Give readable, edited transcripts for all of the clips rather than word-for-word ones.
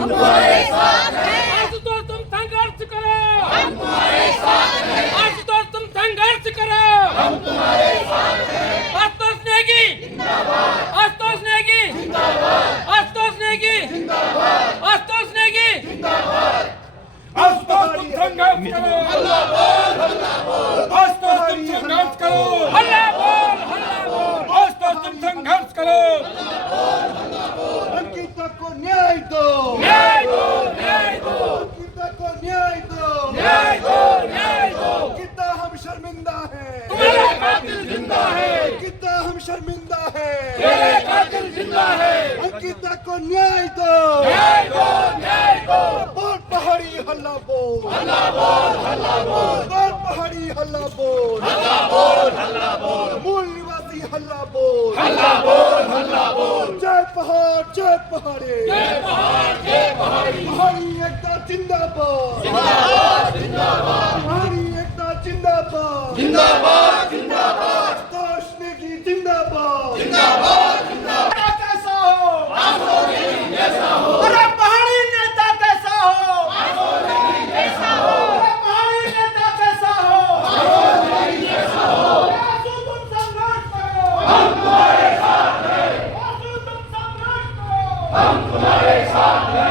हम तुम्हारे साथ हैं। आशुतोष तुम संघर्ष करो, हम तुम्हारे साथ हैं। आशुतोष तुम संघर्ष करो, हम तुम्हारे साथ हैं। आशुतोष नेगी जिंदाबाद, आशुतोष नेगी जिंदाबाद, आशुतोष नेगी जिंदाबाद, आशुतोष नेगी जिंदाबाद। आशुतोष तुम संघर्ष करो, हल्ला बोल, हल्ला बोल। आशुतोष तुम संघर्ष करो, हल्ला बोल, आशुतोष तुम संघर्ष करो, अंकिता को न्याय दो, न्याय दो, न्याय दो, अंकिता को न्याय दो, न्याय दो, न्याय दो। अंकिता हम शर्मिंदा है, तुम्हारा कातिल जिंदा है, अंकिता हम शर्मिंदा है, तेरे कातिल जिंदा है, अंकिता को न्याय दो, न्याय दो, न्याय दो। बोल पहाड़ी हल्ला बोल, हल्ला बोल, हल्ला बोल, बोल पहाड़ी हल्ला बोल, हल्ला बोल, हल्ला बोल, मूल निवासी हल्ला बोल, हल्ला बोल, हल्ला बोल। जय पहाड़, जय पहाड़ी, जय पहाड़, जय पहाड़ी, पहाड़ी एकता जिंदाबाद, जिंदाबाद, जिंदाबाद, पहाड़ी एकता जिंदाबाद, जिंदाबाद, जिंदाबाद, आशुतोष नेगी जिंदाबाद, जिंदाबाद, जिंदाबाद। कैसा हो, जैसा हो, अरे पहाड़ी नेता कैसा हो, जैसा हो, अरे पहाड़ी नेता कैसा हो, जैसा हो, आंसू तुम संघर्ष करो, हम तुम्हारे साथ हैं, आंसू तुम संघर्ष करो, हम तुम्हारे साथ हैं।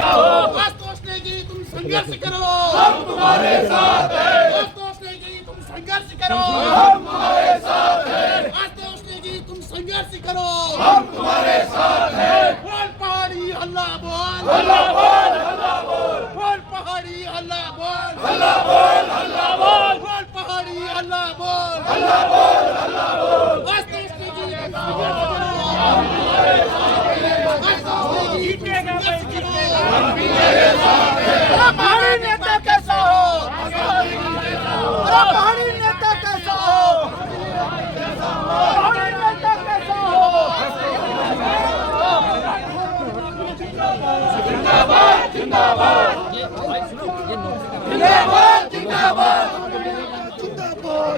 आशुतोष नेगी तुम संघर्ष करो, हम तुम्हारे साथ हैं, आशुतोष नेगी तुम संघर्ष करो, हम तुम्हारे साथ हैं, आशुतोष नेगी तुम संघर्ष करो। हम तुम्हारे साथ हैं। बोल पहाड़ी हल्ला बोल, हल्ला बोल, हल्ला बोल, बोल पहाड़ी हल्ला बोल, हल्ला बोल, हल्ला बोल, बोल पहाड़ी हल्ला बोल, हल्ला बोल, हल्ला बोल। आशुतोष नेगी तुम संघर्ष करो, आशुतोष नेगी तुम संघर्ष करो। अरे पहाड़ी नेता कैसा हो, अरे पहाड़ी नेता कैसा हो, पहाड़ी नेता कैसा हो, जिंदाबाद, जिंदाबाद, जिंदाबाद, जिंदाबाद, जिंदाबाद,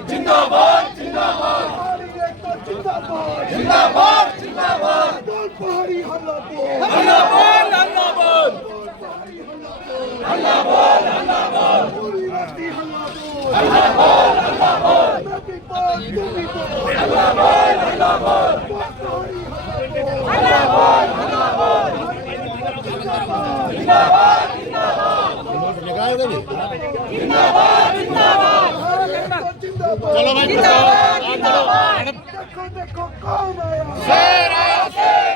जिंदाबाद, जिंदाबाद, पहाड़ी एकता जिंदाबाद, जिंदाबाद, जिंदाबाद। बोल पहाड़ी हल्ला बोल, हल्ला बोल, हल्ला बोल, हल्ला बोल, हल्ला बोल, मूल निवासी हल्ला बोल, हल्ला बोल, हल्ला बोल, मैं भी बोल, तू भी बोल, हल्ला बोल, हल्ला बोल, बोल पहाड़ी हल्ला बोल, हल्ला बोल, हल्ला बोल। जिंदाबाद, जिंदाबाद, जिंदाबाद, जिंदाबाद, जिंदाबाद, चलो भाई, जिंदाबाद, जिंदाबाद। देखो देखो कौन आया, शेर आया, शेर।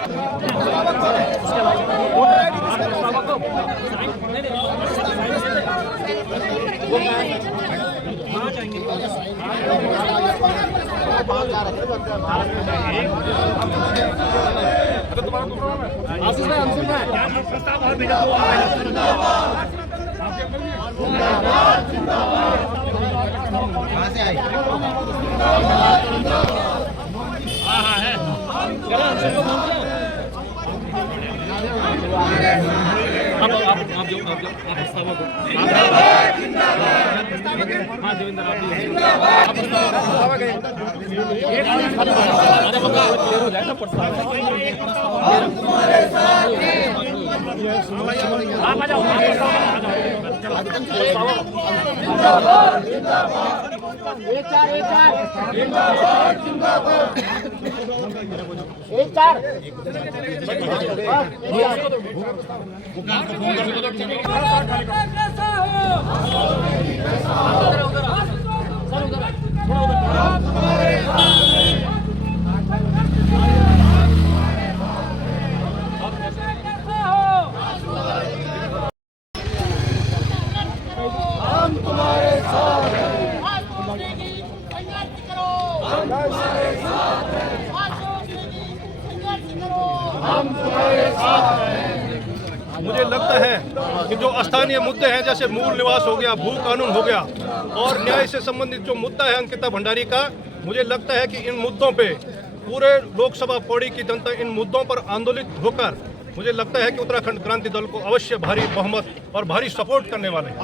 आशुतोष नेगी तुम संघर्ष करो, आशुतोष नेगी तुम संघर्ष करो। मुझे लगता है कि जो स्थानीय मुद्दे हैं जैसे मूल निवास हो गया, भू कानून हो गया और न्याय से संबंधित जो मुद्दा है अंकिता भंडारी का, मुझे लगता है कि इन मुद्दों पे पूरे लोकसभा पौड़ी की जनता इन मुद्दों पर आंदोलित होकर मुझे लगता है कि उत्तराखंड क्रांति दल को अवश्य भारी बहुमत और भारी सपोर्ट करने वाले हैं।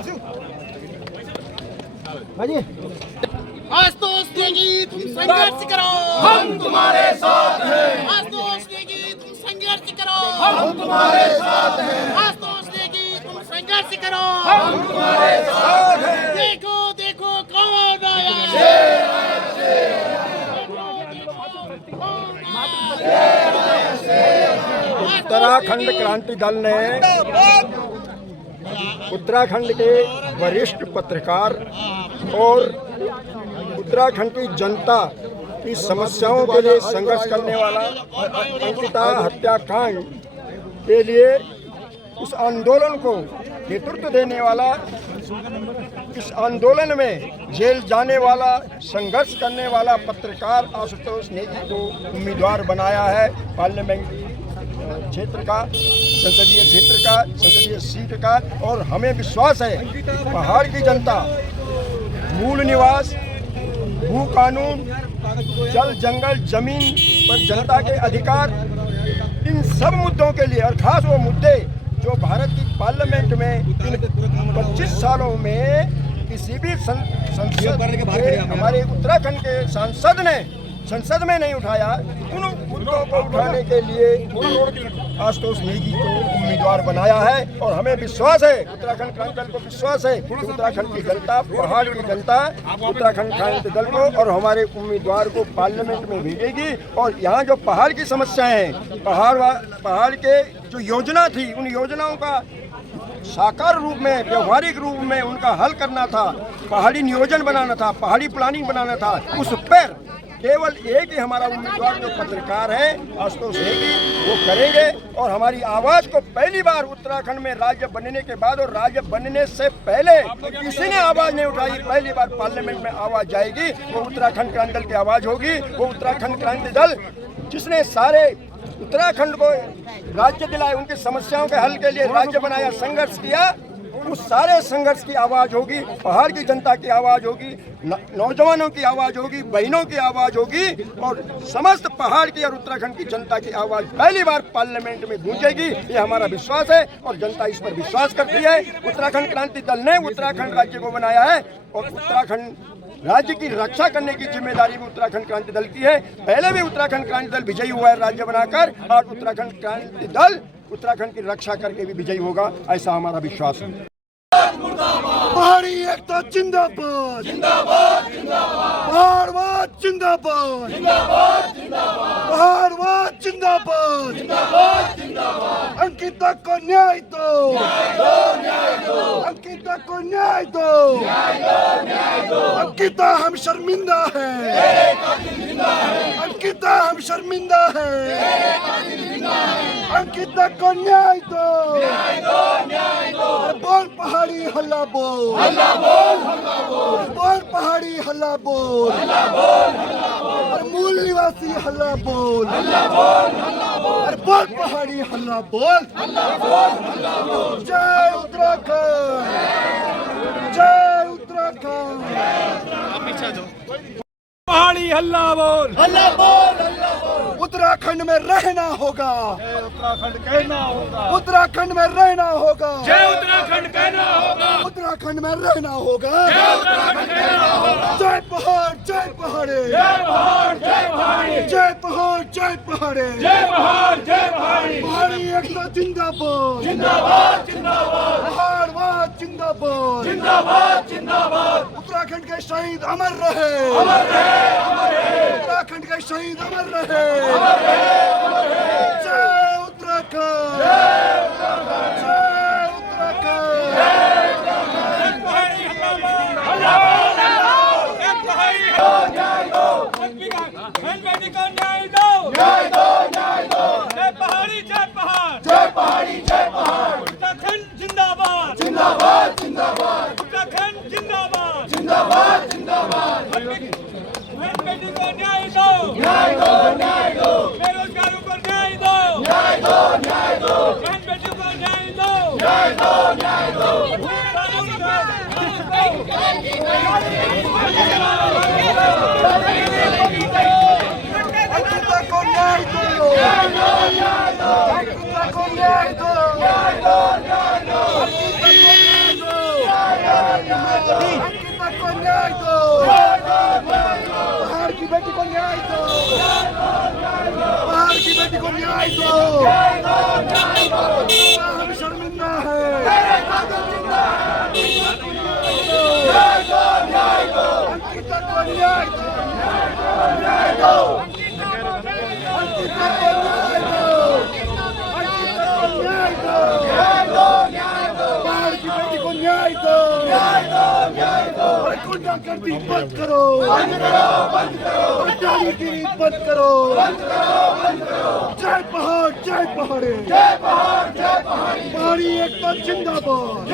आशुतोष नेगी तुम संघर्ष करो, हम तुम्हारे साथ हैं, आशुतोष नेगी तुम संघर्ष करो, हम तुम्हारे साथ हैं, आशुतोष नेगी उत्तराखंड क्रांति दल ने उत्तराखंड के वरिष्ठ पत्रकार और उत्तराखंड की जनता की समस्याओं के लिए संघर्ष करने वाला अंकिता हत्याकांड के लिए उस आंदोलन को नेतृत्व देने वाला, इस आंदोलन में जेल जाने वाला, संघर्ष करने वाला पत्रकार आशुतोष नेगी को उम्मीदवार बनाया है पार्लियामेंट क्षेत्र का, संसदीय क्षेत्र का, संसदीय सीट का। और हमें विश्वास है पहाड़ की जनता मूल निवास, भू कानून, जल जंगल जमीन पर जनता के अधिकार, इन सब मुद्दों के लिए, और खास वो मुद्दे जो भारत की पार्लियामेंट में इन 25 सालों में किसी भी संसद के, हमारे उत्तराखंड के सांसद ने संसद में नहीं उठाया, उन मुद्दों को उठाने के लिए आशुतोष नेगी को उम्मीदवार बनाया है। और हमें विश्वास है, उत्तराखंड क्रांति दल को विश्वास है कि उत्तराखंड की जनता, पहाड़ की जनता उत्तराखंड क्रांति दल को और हमारे उम्मीदवार को पार्लियामेंट में भेजेगी। और यहाँ जो पहाड़ की समस्याएं हैं, पहाड़ के जो योजना थी, उन योजनाओं का साकार रूप में, व्यवहारिक रूप में उनका हल करना था, पहाड़ी नियोजन बनाना था, पहाड़ी प्लानिंग बनाना था। उस पर केवल एक ही हमारा उम्मीदवार जो पत्रकार है आशुतोष नेगी, वो करेंगे। और हमारी आवाज़ को पहली बार उत्तराखंड में राज्य बनने के बाद और राज्य बनने से पहले किसी ने आवाज़ नहीं उठाई, पहली बार पार्लियामेंट में आवाज़ जाएगी, वो उत्तराखंड क्रांति दल की आवाज़ होगी। वो उत्तराखंड क्रांति दल जिसने सारे उत्तराखंड को राज्य दिलाए, उनकी समस्याओं के हल के लिए राज्य बनाया, संघर्ष किया, उस सारे संघर्ष की आवाज़ होगी, पहाड़ की जनता की आवाज़ होगी, नौजवानों की आवाज़ होगी, बहनों की आवाज़ होगी, और समस्त पहाड़ की और उत्तराखंड की जनता की आवाज़ पहली बार पार्लियामेंट में गूंजेगी। ये हमारा विश्वास है और जनता इस पर विश्वास करती है। उत्तराखंड क्रांति दल ने उत्तराखंड राज्य को बनाया है और उत्तराखंड राज्य की रक्षा करने की जिम्मेदारी भी उत्तराखंड क्रांति दल की है। पहले भी उत्तराखंड क्रांति दल विजयी हुआ है राज्य बनाकर, और उत्तराखंड क्रांति दल उत्तराखंड की रक्षा करके भी विजयी होगा, ऐसा हमारा विश्वास है। पहाड़ी एकता जिंदाबाद, जिंदाबाद, जिंदाबाद, पहाड़वाद जिंदाबाद, जिंदाबाद, जिंदाबाद, पहाड़वाद जिंदाबाद, जिंदाबाद, जिंदाबाद। अंकिता को न्याय दो, न्याय दो, न्याय दो, अंकिता को न्याय दो, न्याय दो, न्याय दो। अंकिता हम शर्मिंदा है, अंकिता हम शर्मिंदा है, अंकिता को न्याय दो, न्याय दो, न्याय दो। बोल पहाड़ी हल्ला बोल, हल्ला बोल, हल्ला बोल, बोल पहाड़ी हल्ला बोल, हल्ला बोल, हल्ला बोल, और मूल निवासी हल्ला बोल, हल्ला बोल, हल्ला बोल, और बोल पहाड़ी हल्ला बोल, हल्ला बोल, हल्ला बोल। जय उत्तराखंड, जय उत्तराखंड। पहाड़ी हल्ला बोल, हल्ला बोल, हल्ला बोल। उत्तराखंड में रहना होगा, उत्तराखंड कहना होगा, उत्तराखंड में रहना होगा, जय उत्तराखंड कहना होगा, उत्तराखंड में रहना होगा, जय उत्तराखंड कहना होगा। जय पहाड़, जय पहाड़े, जय पहाड़, जय पहाड़ी, जय पहाड़, जय पहाड़े, जय पहाड़, जय पहाड़ी, पहाड़ी एकता जिंदाबाद, जिंदाबाद, जिंदाबाद, पहाड़वाद जिंदाबाद, जिंदाबाद, जिंदाबाद। उत्तराखंड के शहीद अमर रहे, अमर रहे, अमर रहे, उत्तराखंड के शहीद अमर रहे, अमर रहे, अमर रहे। जय उत्तराखंड, जय उत्तराखंड, जय उत्तराखंड, जय उत्तराखंड। पहाड़ी हल्ला बोल, एक पहाड़ी न्याय दो, बेटी को न्याय दो, न्याय दो, न्याय दो। जय पहाड़ी, जय पहाड़, जय पहाड़ी, जय पहाड़। उत्तराखंड जिंदाबाद, जिंदाबाद, जिंदाबाद, उत्तराखंड जिंदाबाद, जिंदाबाद, जिंदाबाद। बेटी को न्याय दो, न्याय दो, न्याय दो, बेरोजगारों को न्याय दो, न्याय दो, न्याय दो, बहन बेटियों को न्याय दो, न्याय दो, न्याय दो। अंकिता को न्याय दो, न्याय दो, न्याय दो, अंकिता को न्याय दो, न्याय दो, न्याय दो, अंकिता को न्याय दो, न्याय दो, न्याय दो, पहाड़ की बेटी को न्याय दो, पहाड़ की बेटी को न्याय दो, हम शर्मिंदा है, अंकिता को न्याय दो, न्याय दो, अंकिता को न्याय दो, अंकिता गुंडागर्दी बंद करो, गुंडागिरी बंद करो। जय पहाड़, जय पहाड़ी, पहाड़ी एकता जिंदाबाद,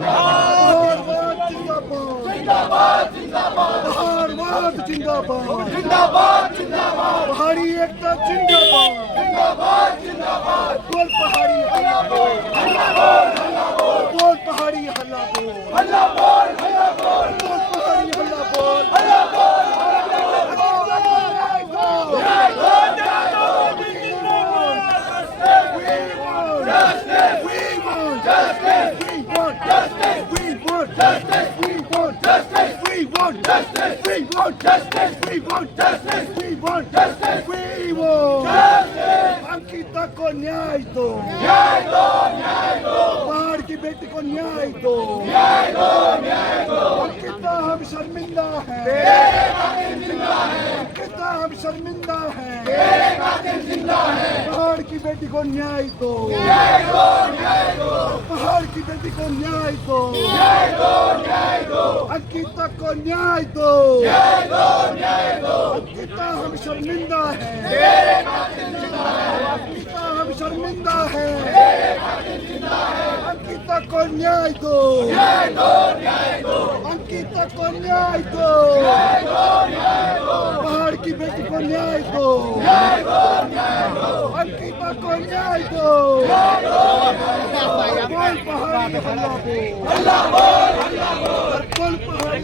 पहाड़वाद जिंदाबाद, पहाड़वाद जिंदाबाद, पहाड़ी एकता जिंदाबाद, बोल पहाड़ी हल्ला बोल, बोल पहाड़ी हल्ला बोल, बोल पहाड़ी हल्ला बोल। अंकिता को न्याय दो, पहाड़ की बेटी को न्याय दो, अंकिता हम शर्मिंदा हैं, अंकिता हम शर्मिंदा हैं, पहाड़ की बेटी को न्याय दो, पहाड़ की बेटी को न्याय दो, अंकिता को न्याय दो, अंकिता हम शर्मिंदा हैं, अंकिता हम शर्मिंदा हैं, अंकिता को न्याय दो, अंकिता को न्याय दो, पहाड़ की बेटी को न्याय दो, अंकिता को न्याय दो, बोल पहाड़ी हल्ला बोल, बोल पहाड़ी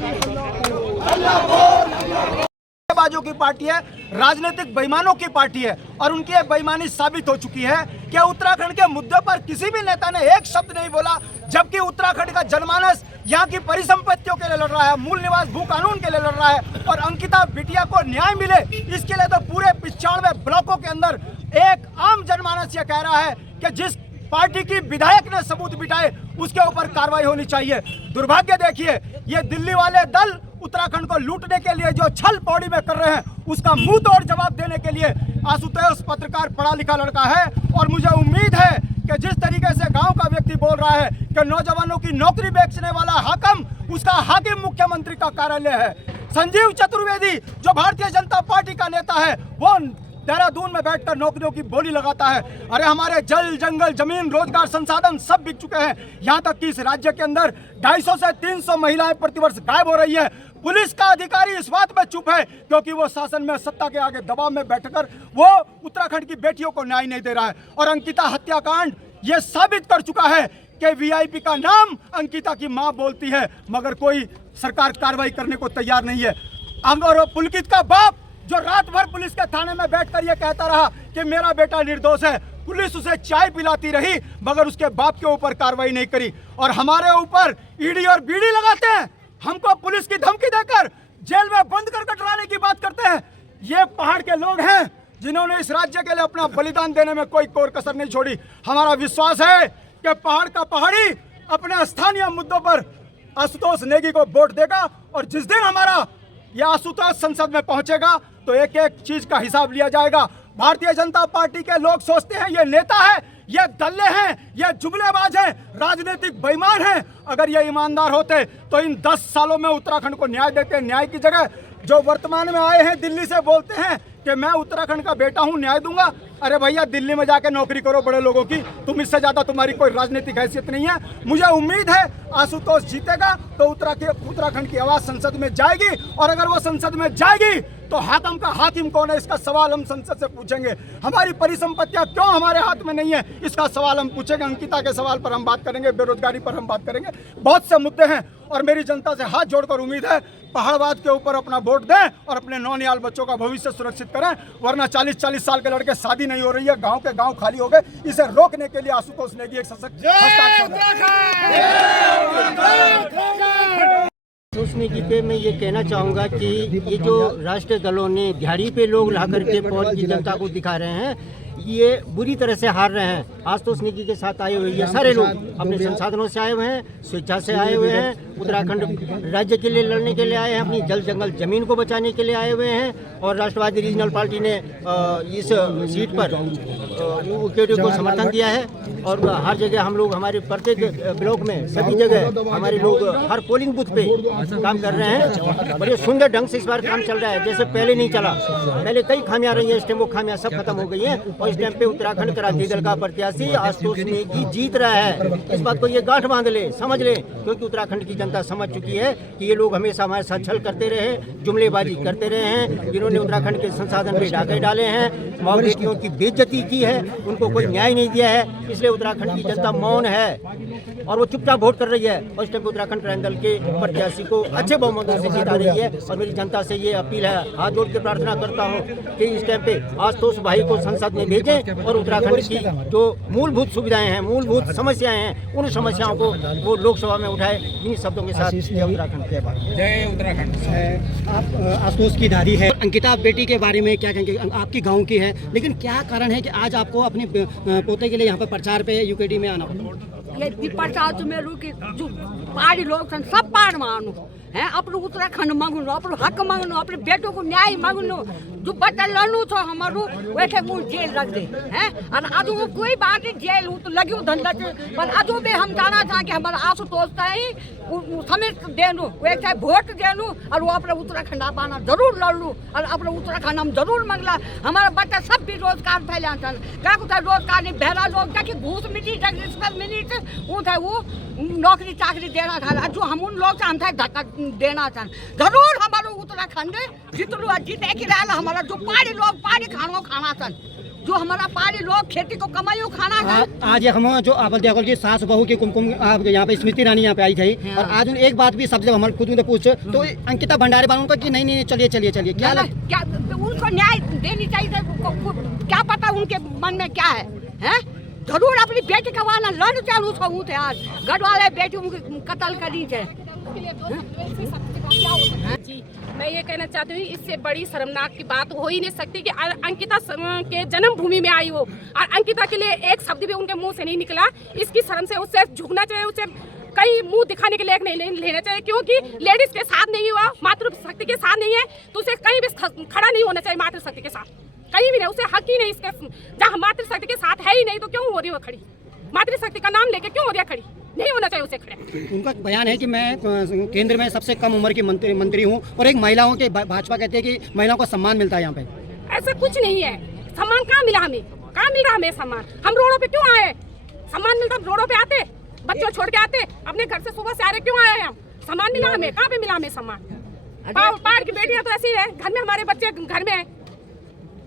हल्ला बोल। बाजों की पार्टी है, राजनीतिक बेईमानों की पार्टी है और उनकी एक बेईमानी साबित हो चुकी है कि उत्तराखंड के मुद्दे पर किसी भी नेता ने एक शब्द नहीं बोला, जबकि उत्तराखंड का जनमानस यहाँ की परिसंपत्तियों के लिए लड़ रहा है, मूल निवास भू कानून के लिए लड़ रहा है और अंकिता बिटिया को न्याय मिले इसके लिए तो पूरे 95 ब्लॉकों के अंदर एक आम जनमानस ये कह रहा है कि जिस पार्टी की विधायक ने सबूत बिठाए उसके ऊपर कार्रवाई होनी चाहिए। दुर्भाग्य देखिए, ये दिल्ली वाले दल उत्तराखंड को लूटने के लिए जो छल पौड़ी में कर रहे हैं उसका मुंह तोड़ जवाब देने के लिए आशुतोष पत्रकार पढ़ा लिखा लड़का है और मुझे उम्मीद है कि जिस तरीके से गांव का व्यक्ति बोल रहा है कि नौजवानों की नौकरी बेचने वाला हाकिम उसका हाकिम मुख्यमंत्री का कार्यालय है। संजीव चतुर्वेदी जो भारतीय जनता पार्टी का नेता है वो देहरादून में बैठकर नौकरियों की बोली लगाता है। अरे हमारे जल, जंगल, जमीन, रोजगार, संसाधन सब बिक चुके हैं। यहाँ तक कि इस राज्य के अंदर 250 से 300 महिलाएं प्रतिवर्ष गायब हो रही है। पुलिस का अधिकारी इस बात में चुप है क्योंकि वो शासन में सत्ता के आगे दबाव में बैठकर वो उत्तराखंड की बेटियों को न्याय नहीं दे रहा है। और अंकिता हत्याकांड ये साबित कर चुका है कि वीआईपी का नाम अंकिता की मां बोलती है मगर कोई सरकार कार्रवाई करने को तैयार नहीं है। और पुलकित का बाप जो रात भर पुलिस के थाने में बैठकर ये कहता रहा कि मेरा बेटा निर्दोष है, पुलिस उसे चाय पिलाती रही मगर उसके बाप के ऊपर कार्रवाई नहीं करी। और हमारे ऊपर ईडी और बीडी लगाते हैं, हमको पुलिस की धमकी देकर जेल में बंद कर डराने की बात करते हैं। ये पहाड़ के लोग हैं जिन्होंने इस राज्य के लिए अपना बलिदान देने में कोई कोर कसर नहीं छोड़ी। हमारा विश्वास है कि पहाड़ का पहाड़ी अपने स्थानीय मुद्दों पर आशुतोष नेगी को वोट देगा और जिस दिन हमारा यह आशुतोष संसद में पहुंचेगा तो एक एक चीज का हिसाब लिया जाएगा। भारतीय जनता पार्टी के लोग सोचते हैं ये नेता है, ये दल्ले हैं, ये जुमलेबाज हैं, राजनीतिक बेईमान हैं। अगर ये ईमानदार होते तो इन 10 सालों में उत्तराखंड को न्याय देते। न्याय की जगह जो वर्तमान में आए हैं दिल्ली से बोलते हैं कि मैं उत्तराखंड का बेटा हूं, न्याय दूंगा। अरे भैया दिल्ली में जाके नौकरी करो बड़े लोगों की, तुम इससे ज्यादा तुम्हारी कोई राजनीतिक हैसियत नहीं है। मुझे उम्मीद है आशुतोष जीतेगा तो उत्तराखंड की आवाज संसद में जाएगी और अगर वो संसद में जाएगी तो हाकिम का हाकिम कौन है इसका सवाल हम संसद से पूछेंगे। हमारी परिसंपत्तियां क्यों हमारे हाथ में नहीं है इसका सवाल हम पूछेंगे। अंकिता के सवाल पर हम बात करेंगे, बेरोजगारी पर हम बात करेंगे, बहुत से मुद्दे हैं। और मेरी जनता से हाथ जोड़कर उम्मीद है पहाड़वाद के ऊपर अपना वोट दें और अपने नौनिहाल बच्चों का भविष्य सुरक्षित करें, वरना 40-40 साल के लड़के शादी नहीं हो रही है, गांव के गांव खाली हो गए। इसे रोकने के लिए आशुतोष नेगी एक सशक्त सोचने पे मैं ये कहना चाहूँगा कि ये जो राष्ट्रीय दलों ने दिहाड़ी पे लोग ला करके फौज की जनता को दिखा रहे हैं, ये बुरी तरह से हार रहे हैं। आशुतोष नेगी के साथ आए हुए ये सारे लोग अपने संसाधनों से आए हुए हैं, स्वेच्छा से आए हुए हैं, उत्तराखंड राज्य के लिए लड़ने के लिए आए हैं, अपनी जल जंगल जमीन को बचाने के लिए आए हुए हैं। और राष्ट्रवादी रीजनल पार्टी ने इस सीट पर UKD को समर्थन दिया है। और हर जगह हम लोग, हमारे प्रत्येक ब्लॉक में सभी जगह हमारे लोग हर पोलिंग बूथ पे काम कर रहे हैं। बड़े सुंदर ढंग से इस बार काम चल रहा है, जैसे पहले नहीं चला। पहले कई खामियां रही हैं, इस टाइम वो खामियां सब खत्म हो गई हैं। और इस टाइम पे उत्तराखंड क्रांति दल का प्रत्याशी आशुतोष नेगी जीत रहा है। इस बात को ये गांठ बांध ले, समझ ले, क्योंकि उत्तराखंड की जनता समझ चुकी है कि ये लोग हमेशा हमारे साथ छल करते रहे, जुमलेबाजी करते रहे हैं। जिन्होंने उत्तराखंड के संसाधन पे डाके डाले हैं, माँ बेटियों की बेइज्जती की है, उनको कोई न्याय नहीं दिया है। इसलिए उत्तराखंड की जनता मौन है और वो चुपचाप वोट कर रही है। और इस टाइम पे उत्तराखंड क्रांति दल के प्रत्याशी को अच्छे बहुमतों से जिता रही है। और मेरी जनता से ये अपील है, हाथ जोड़ के प्रार्थना करता हूँ कि इस टाइम पे आशुतोष भाई को संसद में भेजें और उत्तराखंड की जो मूलभूत सुविधाएं हैं, मूलभूत समस्याएं हैं, उन समस्याओं को वो लोकसभा में उठाए। इन्हीं शब्दों के साथ उत्तराखंड के बारे आप आशुतोष की दादी है, अंकिता बेटी के बारे में क्या कहेंगे? आपकी गांव की है, लेकिन क्या कारण है कि आज आपको अपने पोते के लिए यहाँ पर प्रचार पे UKD में आना पड़ा? ये प्रचार तो मेरे जो पहाड़ी लोग सब पहाड़ मानो हैं, अपने उत्तराखंड मांगनो, अपने हक मांगनो, अपने बेटों को न्याय मांगनो। जो बच्चा लड़नो था हमारो वैसे वो जेल रख दे हैं। और आज वो कोई बात नहीं, जेल तो लगी धंधा पर आज भी हम जाना था कि हमारा आशुतोष का ही समेत देनो, वैसे वोट देनो और वो अपने उत्तराखंड आना जरूर लड़ू। और अपने उत्तराखंड हम जरूर मांगला। हमारा बच्चा सब भी रोजगार फैला था, क्या कुछ रोजगार नहीं, बहरा लोग क्या घूस मिली मिनट वो था, वो नौकरी चाकरी देना था। जो हम उन लोग से हम धक्का देना था, जरूर हमारे उत्तराखंड जितनो जीते की रहा हमारा जो पहाड़ी लोग पहाड़ी खाना था, जो हमारा पहाड़ी लोग खेती को कमाइयो खाना था। आज हम जो अवल देवल जी सास बहू की कुमकुम यहाँ पे स्मृति ईरानी यहाँ पे आई थी। और आज एक बात भी सब जब हमारे खुद पूछ तो अंकिता भंडारी बानू का कि नहीं चलिए क्या उनको न्याय देनी चाहिए। क्या पता उनके मन में क्या है? जरूर अपनी बेटी का वाला लड़ चालू थे। आज घर वाले बेटी कत्ल करी थे। जी मैं ये कहना चाहती हूँ, इससे बड़ी शर्मनाक की बात हो ही नहीं सकती कि अंकिता के जन्म भूमि में आई हो और अंकिता के लिए एक शब्द भी उनके मुंह से नहीं निकला। इसकी शर्म से उसे झुकना चाहिए, उसे कहीं मुंह दिखाने के लिए नहीं लेना चाहिए, क्योंकि लेडीज के साथ नहीं हुआ, मातृशक्ति के साथ नहीं है, तो उसे कहीं भी खड़ा नहीं होना चाहिए। मातृशक्ति के साथ कहीं भी नहीं, उसे हक ही नहीं इसके, जहाँ मातृशक्ति के साथ है ही नहीं तो क्यों हो रही हो खड़ी? मातृशक्ति का नाम लेके क्यों हो रही है खड़ी? नहीं होना चाहिए उसे खड़े। उनका बयान है कि मैं केंद्र में सबसे कम उम्र की मंत्री हूँ और एक महिलाओं के भाजपा कहते हैं कि महिलाओं को सम्मान मिलता है यहाँ पे। ऐसा कुछ नहीं है। सम्मान कहाँ मिला हमें? कहाँ मिल रहा हमें सम्मान? हम रोडों पे क्यों आए? सम्मान मिलता रोडों पे आते, बच्चों छोड़ के आते, अपने घर से सुबह से आ रहे, क्यों आए हम? सम्मान मिला हमें? कहाँ पे मिला हमें सम्मान? पहाड़ की बेटियां तो ऐसी है, घर में हमारे बच्चे घर में है,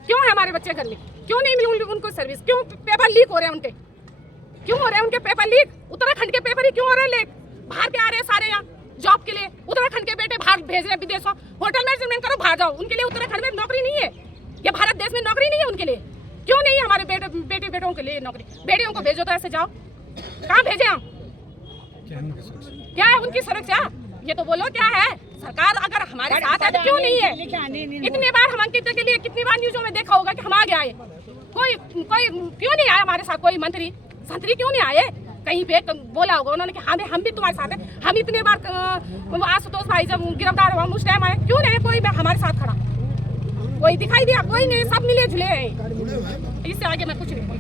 क्यों है हमारे बच्चे घर में? क्यों नहीं मिली उनको सर्विस? क्यों पेपर लीक हो रहे हैं उनके? क्यों हो रहे हैं उनके पेपर लीक? उत्तराखंड के पेपर ही क्यों हो रहे हैं लीक? बाहर के आ रहे हैं सारे यहाँ जॉब के लिए। उत्तराखंड के बेटे बाहर भेज रहे हैं विदेशों, होटल मैनेजमेंट करो बाहर जाओ। उनके लिए उत्तराखंड में नौकरी नहीं है, ये भारत देश में नौकरी नहीं है उनके लिए। क्यों नहीं है हमारे बेटों के लिए नौकरी? बेटियों को भेजो तो ऐसे जाओ, कहाँ भेजे हम? क्या है उनकी सुरक्षा? ये तो बोलो क्या है? सरकार अगर हमारे साथ है तो क्यों नहीं है? इतने बार हम अंकिता के लिए कितनी बार न्यूज़ों में देखा होगा कि हम आगे आए, कोई क्यों नहीं आया हमारे साथ? कोई मंत्री क्यों नहीं आए? कहीं पे बोला होगा उन्होंने कि हाँ हम भी तुम्हारे साथ हैं। हम इतने बार आशुतोष भाई जब गिरफ्तार हुआ उस टाइम आए, क्यों नहीं कोई हमारे साथ खड़ा? कोई दिखाई दिया? कोई नहीं, सब मिले जुले हैं। इससे आगे मैं कुछ नहीं।